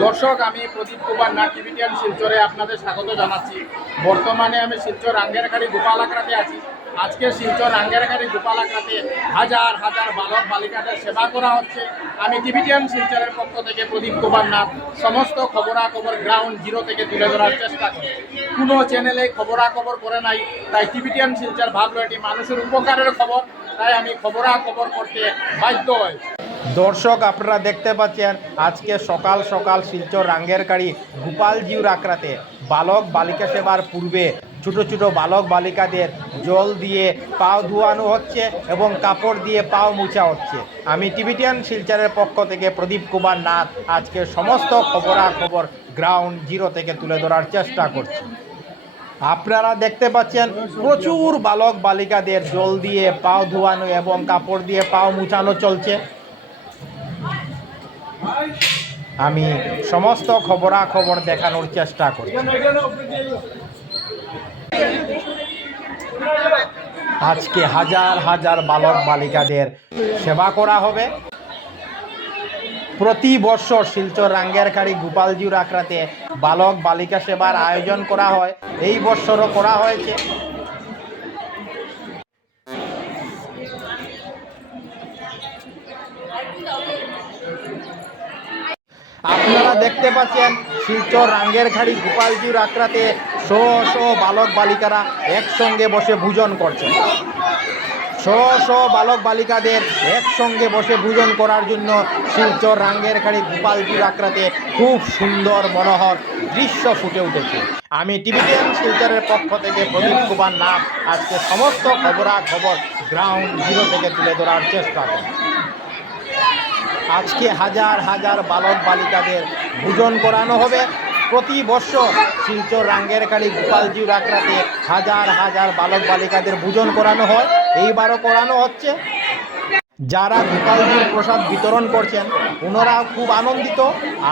দর্শক, আমি প্রদীপ কুমার নাট টিভিটিয়ান শিলচরে আপনাদের স্বাগত জানাচ্ছি। বর্তমানে আমি শিলচর রাঙ্গেরখাড়ি গোপালাকড়াতে আছি। আজকে শিলচর রাঙ্গেরখাড়ি গোপালাকড়াতে হাজার হাজার বালক বালিকাদের সেবা করা হচ্ছে। আমি টিভিটিয়ান শিলচরের পক্ষ থেকে প্রদীপ কুমার নাথ, সমস্ত খবরাখবর গ্রাউন্ড জিরো থেকে তুলে ধরার চেষ্টা করি। কোনো চ্যানেলে খবরাখবর করে নাই, তাই টিভিটিয়ান শিলচর ভাবলো এটি মানুষের উপকারের খবর, তাই আমি খবরাখবর করতে বাধ্য হয়েছি দর্শক, আপনারা দেখতে পাচ্ছেন, আজকে সকাল সকাল শিলচর রাঙ্গের কাড়ি গোপালজিউর আক্রাতে বালক বালিকা সেবার পূর্বে ছোট ছোট বালক বালিকাদের জল দিয়ে পাও ধোয়ানো হচ্ছে এবং কাপড় দিয়ে পাও মুছা হচ্ছে। আমি টিভিটিয়ান শিলচরের পক্ষ থেকে প্রদীপ কুমার নাথ আজকে সমস্ত খবরাখবর গ্রাউন্ড জিরো থেকে তুলে ধরার চেষ্টা করছি। আপনারা দেখতে পাচ্ছেন, প্রচুর বালক বালিকাদের জল দিয়ে পাও ধোয়ানো এবং কাপড় দিয়ে পাও মুছানো চলছে। আমি সমস্ত খবরাখবর দেখানোর চেষ্টা করি আজকে হাজার হাজার বালক বালিকাদের সেবা করা হবে। প্রতি বছর শিলচর রাঙ্গেরখাড়ি গোপালজিউর আখড়াতে বালক বালিকা সেবার আয়োজন করা হয়। এই বছরও করা হয়েছে। আপনারা দেখতে পাচ্ছেন শিলচর রাঙ্গের খাড়ি গোপালজির আক্রাতে শো শো বালক বালিকারা একসঙ্গে বসে ভোজন করছেন। শো শো বালক বালিকাদের একসঙ্গে বসে ভোজন করার জন্য শিলচর রাঙ্গের খাড়ি গোপালজির আক্রাতে খুব সুন্দর মনোহর দৃশ্য ফুটে উঠেছে। আমি টিভিটিএন শিলচরের পক্ষ থেকে প্রদীপ কুমার নাম আজকে সমস্ত খবরাখবর গ্রাউন্ড জিরো থেকে তুলে ধরার চেষ্টা করি আজকে হাজার হাজার বালক বালিকাদের ভোজন করানো হবে। প্রতি বছর শিলচর রাঙ্গের কালী গোপালজির রাখরাতে হাজার হাজার বালক বালিকাদের ভোজন করানো হয়। এইবারও করানো হচ্ছে। যারা গোপালজির প্রসাদ বিতরণ করছেন, ওনারা খুব আনন্দিত।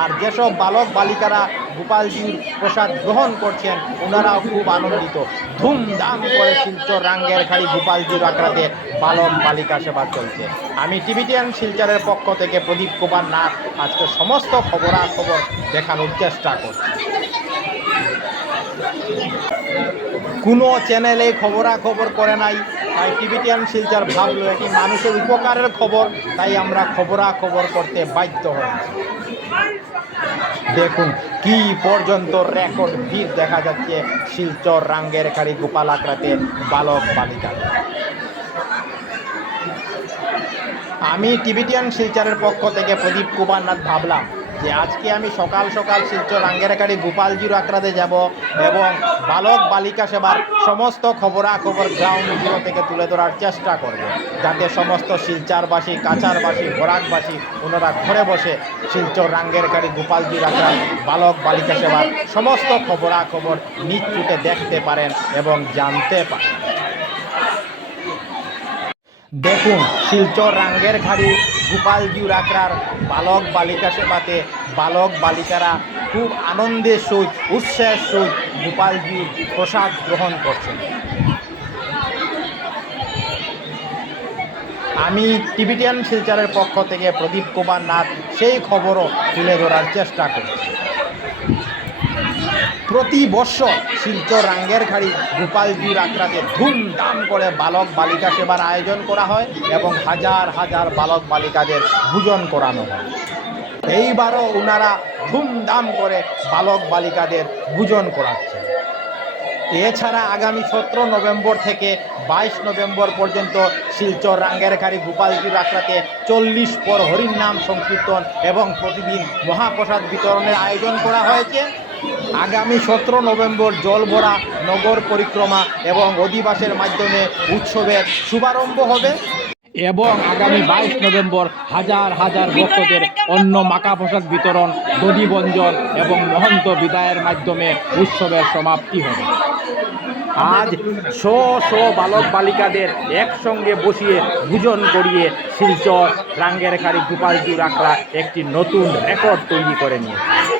আর যেসব বালক বালিকারা গোপালজির প্রসাদ গ্রহণ করছেন, ওনারাও খুব আনন্দিত। ধুমধাম করে শিলচর রাঙ্গের খালি গোপালজির আখড়াতে বালক বালিকা সেবা চলছে। আমি টিভিটিয়ান শিলচরের পক্ষ থেকে প্রদীপ কুমার নাথ, আজকে সমস্ত খবরাখবর দেখানোর চেষ্টা করছি। কোনো চ্যানেলে খবরাখবর করে নাই। তাই টিভিটিয়ান শিলচার ভাবলো এটি মানুষের উপকারের খবর, তাই আমরা খবরাখবর করতে বাধ্য হয়েছি দেখুন, কি পর্যন্ত রেকর্ড ভিড় দেখা যাচ্ছে শিলচর রাঙ্গের খাড়ি গোপাল আক্রাতে বালক বালিকা। আমি টিভিটিয়ান শিলচরের পক্ষ থেকে প্রদীপ কুমার নাথ ভাবলাম যে আজকে আমি সকাল সকাল শিলচর রাঙ্গেরাকারি গোপালজির আক্রাতে যাব এবং বালক বালিকা সেবার সমস্ত খবরাখবর গ্রাউন্ড জিরো থেকে তুলে ধরার চেষ্টা করব। যাতে সমস্ত শিলচারবাসী, কাছারবাসী, বরাকবাসী ওনারা ঘরে বসে শিলচর রাঙ্গেরকারী গোপালজির আক্রাত বালক বালিকা সেবার সমস্ত খবরাখবর নিজ চুটে দেখতে পারেন এবং জানতে পারেন। দেখুন, শিলচর রাঙ্গের ঘাড়ি গোপালজিউর আখড়ার বালক বালিকা সেবাতে বালক বালিকারা খুব আনন্দের সহিত, উৎসাহের সহিত গোপালজির প্রসাদ গ্রহণ করছেন। আমি টিভিটিয়ান শিলচারের পক্ষ থেকে প্রদীপ কুমার নাথ সেই খবরও তুলে ধরার চেষ্টা করছি। প্রতি বছর শিলচর রাঙ্গের খাড়ি গোপালজির আক্রাতে ধুমধাম করে বালক বালিকা সেবার আয়োজন করা হয় এবং হাজার হাজার বালক বালিকাদের ভোজন করানো হয়। এইবারও ওনারা ধুমধাম করে বালক বালিকাদের ভোজন করাচ্ছেন। এছাড়া আগামী সতেরো নভেম্বর থেকে বাইশ নভেম্বর পর্যন্ত শিলচর রাঙ্গেরখারি গোপালজির আখড়াতে চল্লিশ পর হরিণ নাম সংকীর্তন এবং প্রতিদিন মহাপ্রসাদ বিতরণের আয়োজন করা হয়েছে। আগামী সতেরো নভেম্বর জলভরা নগর পরিক্রমা এবং অধিবাসের মাধ্যমে উৎসবের শুভারম্ভ হবে। এবং আগামী বাইশ নভেম্বর হাজার হাজার ভক্তদের অন্য মাকা প্রসাদ বিতরণ দধিবঞ্জন এবং মহন্ত বিদায়ের মাধ্যমে উৎসবের সমাপ্তি হবে। আজ শো শো বালক বালিকাদের একসঙ্গে বসিয়ে ভোজন করিয়ে শিলচর রাঙ্গের খাড়ি গোপালজুর আখড়া একটি নতুন রেকর্ড তৈরি করে নিয়েছে।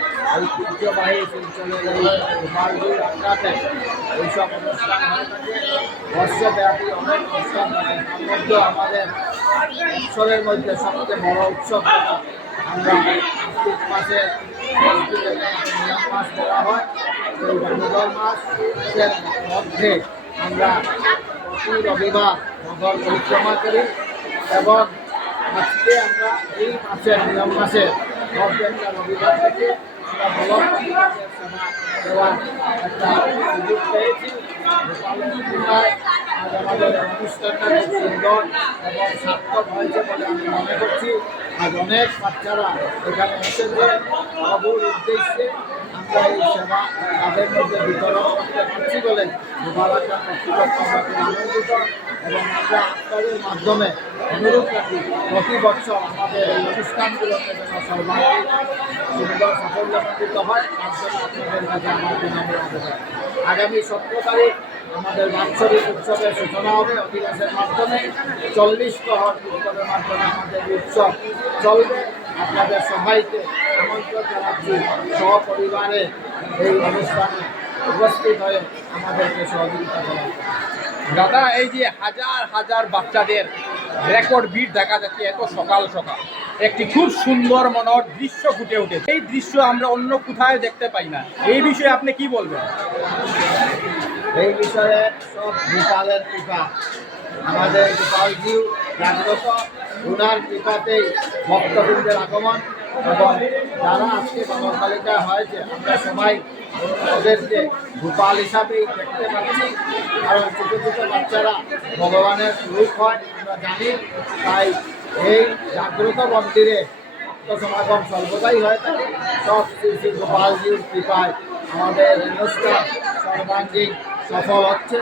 ঐতিহ্যবাহী শিলচরের এই গোপালজির আখড়াতে এইসব অনুষ্ঠান হয়ে বর্ষব্যাপী অনেক অনুষ্ঠান মধ্যে আমাদের বছরের মধ্যে সবচেয়ে বড় উৎসব আমরা হয়। সেই দামোদর মাসের মধ্যে আমরা প্রতি রবিবার নগর পরিক্রমা করি এবং আজকে আমরা এই মাসের নিয়ম মাসে রবিবার থেকে একটা সুযোগ পেয়েছি আজ খুব সুন্দর এবং সার্থক হয়েছে বলে আমি মনে করছি। আজ অনেক বাচ্চারা এখানে এসেছে প্রভুর উদ্দেশ্যে আমরা এই সেবা তাদের মধ্যে বিতরণ করতে পারছি বলে আনন্দিত। এবং আমরা আপনাদের মাধ্যমে অনুরোধ রাখি, প্রতি বছর আমাদের এই অনুষ্ঠানগুলোতে যেন সর্বাঙ্গীন সুন্দর সাফল্যমণ্ডিত হয়, তার জন্য আপনাদের কাছে আমার বিনম্র আবেদন। আগামী সতেরো তারিখ আমাদের বাৎসরিক উৎসবের সূচনা হবে অধিবাসের মাধ্যমে। চল্লিশ প্রহর উৎসবের মাধ্যমে আমাদের উৎসব চলবে। আপনাদের সবাইকে আমন্ত্রণ জানাচ্ছি সপরিবারে এই অনুষ্ঠানে উপস্থিত হয়ে আমাদেরকে সহযোগিতা করা দাদা, এই যে হাজার হাজার বাচ্চাদের রেকর্ড ভিড় দেখা যাচ্ছে এত সকাল সকাল। একটি খুব সুন্দর মনোহর দৃশ্য ফুটে উঠেছে। এই দৃশ্য আমরা অন্য কোথায় দেখতে পাই না। এই বিষয়ে আপনি কি বলবেন? এই বিষয়ে সব গোপালের কৃপা। আমাদের গোপালজিউ জাগ্রত। ওনার কৃপাতেই ভক্তবৃন্দের আগমন। এবং যারা আজকে বালকবালিকা হয়েছে আমরা সবাই ওদেরকে গোপাল হিসাবেই দেখতে পাচ্ছি, কারণ ছোটো ছোটো বাচ্চারা ভগবানের রূপ হয়, আমরা জানি, তাই এই জাগ্রত মন্দিরে সমাগম সর্বদাই হয়ে থাকে। সব শ্রী শ্রী গোপালজির কৃপায় আমাদের অনুষ্ঠান সর্বাঙ্গীন সফল হচ্ছে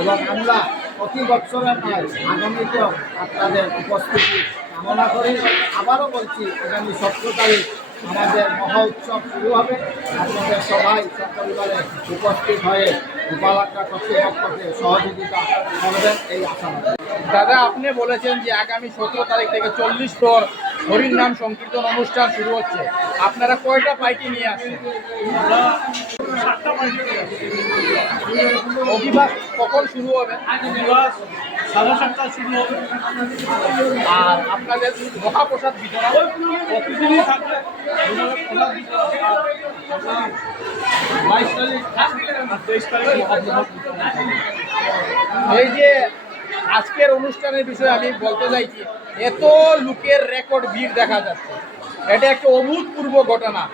এবং আমরা প্রতি বছরের নয় আগামীতেও আপনাদের উপস্থিতি কামনা করি আবারও বলছি, আগামী সতেরো তারিখ আমাদের মহা উৎসব শুরু হবে। আপনাদের সবাই সপরিবারে উপস্থিত হয়ে গোপালাক্কা কর্তৃপক্ষকে সহযোগিতা করবেন, এই আশা দাদা, আপনি বলেছেন যে আগামী সতেরো তারিখ থেকে চল্লিশ পর হরির নাম সংকীর্তন অনুষ্ঠান শুরু হচ্ছে। আপনারা কয়টা পাইকি নিয়ে আসছেন? অভিবাস কখন শুরু হবে? সাড়ে সাতটা শুরু হবে। আর আপনাদের মহাপ্রসাদ বিতরণ? প্রতিদিনই থাকবে। বাইশ তারিখ। তেইশ তারিখ হবে। এই যে আজকের অনুষ্ঠানের বিষয়ে আমি বলতে চাইছি, এত লোকের রেকর্ড ভিড় দেখা যাচ্ছে। এটা একটা অভূতপূর্ব ঘটনা।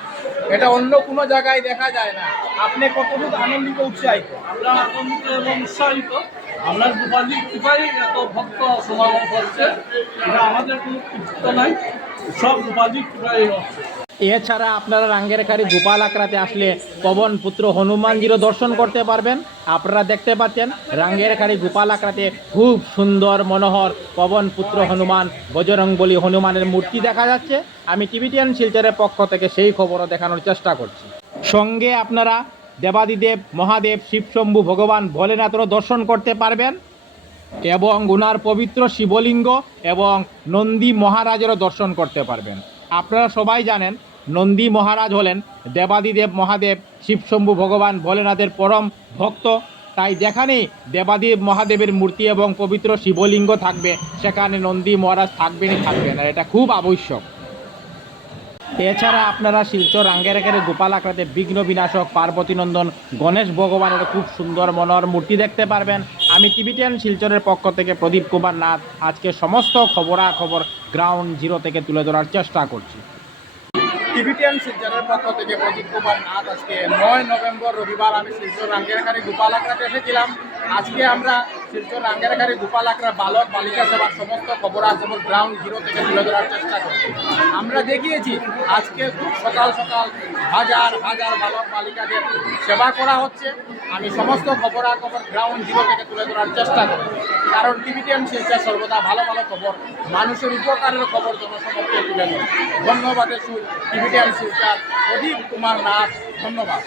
এটা অন্য কোনো জায়গায় দেখা যায় না। আপনি কতটুকু আনন্দিত, উৎসাহিত? আমরা আনন্দিত এবং উৎসাহিত। আমরা গোপালী কৃপাই এত ভক্ত সমাগম হচ্ছে এটা আমাদের কোনো কৃতিত্ব নাই। সব গোপালী কৃপাই হচ্ছে। এছাড়া আপনারা রাঙ্গেরখারি গোপাল আকড়াতে আসলে পবন পুত্র হনুমানজিরও দর্শন করতে পারবেন। আপনারা দেখতে পাচ্ছেন রাঙ্গেরখারি গোপাল আকড়াতে খুব সুন্দর মনোহর পবন পুত্র হনুমান বজরংবলী হনুমানের মূর্তি দেখা যাচ্ছে। আমি টিভিটিয়ান শিলচরের পক্ষ থেকে সেই খবরও দেখানোর চেষ্টা করছি। সঙ্গে আপনারা দেবাদিদেব, মহাদেব, শিবশম্ভু, ভগবান ভোলেনাথেরও দর্শন করতে পারবেন এবং উনার পবিত্র শিবলিঙ্গ এবং নন্দী মহারাজেরও দর্শন করতে পারবেন। আপনারা সবাই জানেন নন্দী মহারাজ হলেন দেবাদিদেব মহাদেব, শিবশম্ভু ভগবান ভোলেনাথের পরম ভক্ত। তাই যেখানেই দেবাদেব মহাদেবের মূর্তি এবং পবিত্র শিবলিঙ্গ থাকবে, সেখানে নন্দী মহারাজ থাকবেনই থাকবেন, আর এটা খুব আবশ্যক। এছাড়া আপনারা শিলচর রাঙ্গেরেকের গোপাল আকড়াতে বিঘ্ন বিনাশক পার্বতী নন্দন গণেশ ভগবানের খুব সুন্দর মনোহর মূর্তি দেখতে পারবেন। আমি টিভিটিয়ান শিলচরের পক্ষ থেকে প্রদীপ কুমার নাথ আজকে সমস্ত খবরাখবর গ্রাউন্ড জিরো থেকে তুলে ধরার চেষ্টা করছি। টিভিটিয়ান শিলচরের পক্ষ থেকে প্রদীপ কুমার নাথ, আজকে নয় নভেম্বর রবিবার আমি শিলচর গোপাল গোপালাঘাটে এসেছিলাম। আজকে আমরা শিলচর রাঙ্গেরখারি গোপাল আকরা বালক বালিকা সেবার সমস্ত খবরাখবর গ্রাউন্ড জিরো থেকে তুলে ধরার চেষ্টা করি আমরা দেখিয়েছি, আজকে খুব সকাল সকাল হাজার হাজার বালক বালিকাদের সেবা করা হচ্ছে। আমি সমস্ত খবরাখবর গ্রাউন্ড জিরো থেকে তুলে ধরার চেষ্টা করি কারণ টিভিটিএন শিলচর সর্বদা ভালো ভালো খবর, মানুষের উপকারের খবর জনসমক্ষে তুলে ধরে। ধন্যবাদ টিভিটিএন শিলচর। প্রদীপ কুমার নাথ, ধন্যবাদ।